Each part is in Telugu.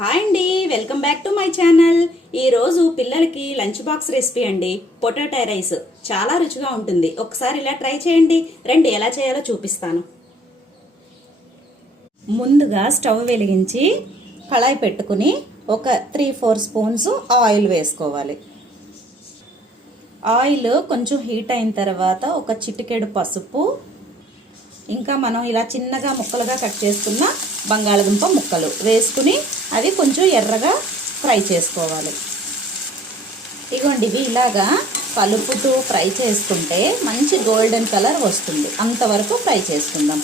హాయ్ అండి, welcome back to my channel. ఈరోజు పిల్లలకి లంచ్ బాక్స్ రెసిపీ అండి. పొటాటో రైస్ చాలా రుచిగా ఉంటుంది. ఒకసారి ఇలా ట్రై చేయండి. రండి ఎలా చేయాలో చూపిస్తాను. ముందుగా స్టవ్ వెలిగించి కళాయి పెట్టుకుని ఒక 3-4 స్పూన్స్ ఆయిల్ వేసుకోవాలి. ఆయిల్ కొంచెం హీట్ అయిన తర్వాత ఒక చిటికెడు పసుపు, ఇంకా మనం ఇలా చిన్నగా ముక్కలుగా కట్ చేసుకున్న బంగాళదుంప ముక్కలు వేసుకుని అవి కొంచెం ఎర్రగా ఫ్రై చేసుకోవాలి. ఇగోండి ఇవి ఇలాగా కలుపుతూ ఫ్రై చేసుకుంటే మంచి గోల్డెన్ కలర్ వస్తుంది. అంతవరకు ఫ్రై చేసుకుందాం.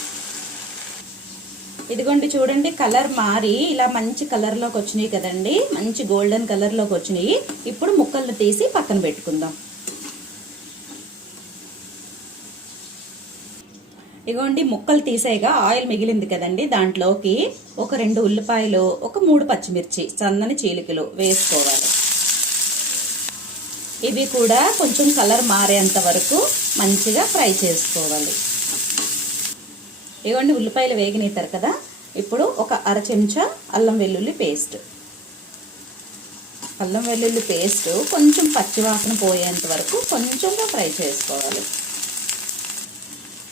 ఇదిగోండి చూడండి, కలర్ మారి ఇలా మంచి కలర్లోకి వచ్చినాయి కదండి, మంచి గోల్డెన్ కలర్లోకి వచ్చినాయి. ఇప్పుడు ముక్కలు తీసి పక్కన పెట్టుకుందాం. ఇగోండి ముక్కలు తీసేగా ఆయిల్ మిగిలింది కదండి, దాంట్లోకి ఒక 2 ఉల్లిపాయలు, ఒక 3 పచ్చిమిర్చి సన్నని చీలికలు వేసుకోవాలి. ఇవి కూడా కొంచెం కలర్ మారేంత వరకు మంచిగా ఫ్రై చేసుకోవాలి. ఇగోండి ఉల్లిపాయలు వేగినిస్తారు కదా, ఇప్పుడు ఒక 1/2 చెంచా అల్లం వెల్లుల్లి పేస్ట్. అల్లం వెల్లుల్లి పేస్ట్ కొంచెం పచ్చివాసన పోయేంత వరకు కొంచెంగా ఫ్రై చేసుకోవాలి.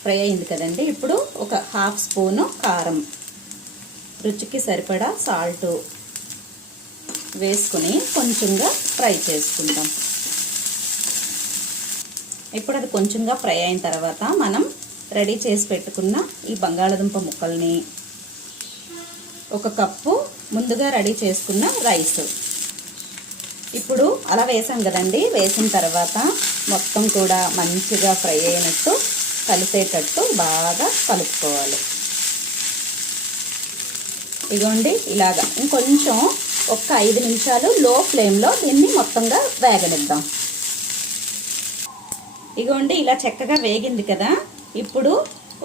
ఫ్రై అయింది కదండి, ఇప్పుడు ఒక 1/2 స్పూను కారం, రుచికి సరిపడా సాల్ట్ వేసుకుని కొంచెంగా ఫ్రై చేసుకుందాం. ఇప్పుడు అది కొంచెంగా ఫ్రై అయిన తర్వాత మనం రెడీ చేసి పెట్టుకున్న ఈ బంగాళదుంప ముక్కల్ని, 1 కప్పు ముందుగా రెడీ చేసుకున్న రైస్ ఇప్పుడు అలా వేసాం కదండి. వేసిన తర్వాత మొత్తం కూడా మంచిగా ఫ్రై అయినట్టు కలిసేటట్టు బాగా కలుపుకోవాలి. ఇగోండి ఇలాగా ఇంకొంచెం ఒక 5 నిమిషాలు లో ఫ్లేమ్లో దీన్ని మొత్తంగా వేగనిద్దాం. ఇగోండి ఇలా చక్కగా వేగింది కదా, ఇప్పుడు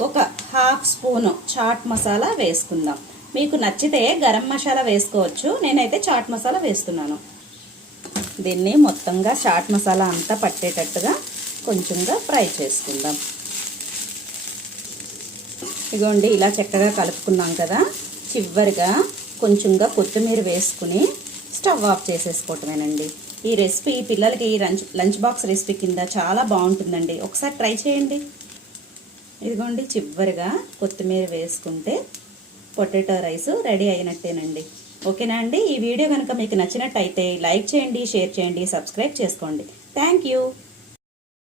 ఒక 1/2 స్పూను చాట్ మసాలా వేసుకుందాం. మీకు నచ్చితే గరం మసాలా వేసుకోవచ్చు, నేనైతే చాట్ మసాలా వేస్తున్నాను. దీన్ని మొత్తంగా చాట్ మసాలా అంతా పట్టేటట్టుగా కొంచెంగా ఫ్రై చేసుకుందాం. ఇగోండి ఇలా చక్కగా కలుపుకున్నాం కదా, చివరిగా కొంచెంగా కొత్తిమీర వేసుకుని స్టవ్ ఆఫ్ చేసేసుకోవటమేనండి. ఈ రెసిపీ పిల్లలకి లంచ్ బాక్స్ రెసిపీ కింద చాలా బాగుంటుందండి. ఒకసారి ట్రై చేయండి. ఇదిగోండి చివరిగా కొత్తిమీర వేసుకుంటే పొటాటో రైస్ రెడీ అయినట్టేనండి. ఓకేనా అండి? ఈ వీడియో కనుక మీకు నచ్చినట్టయితే లైక్ చేయండి, షేర్ చేయండి, సబ్స్క్రైబ్ చేసుకోండి. Thank you.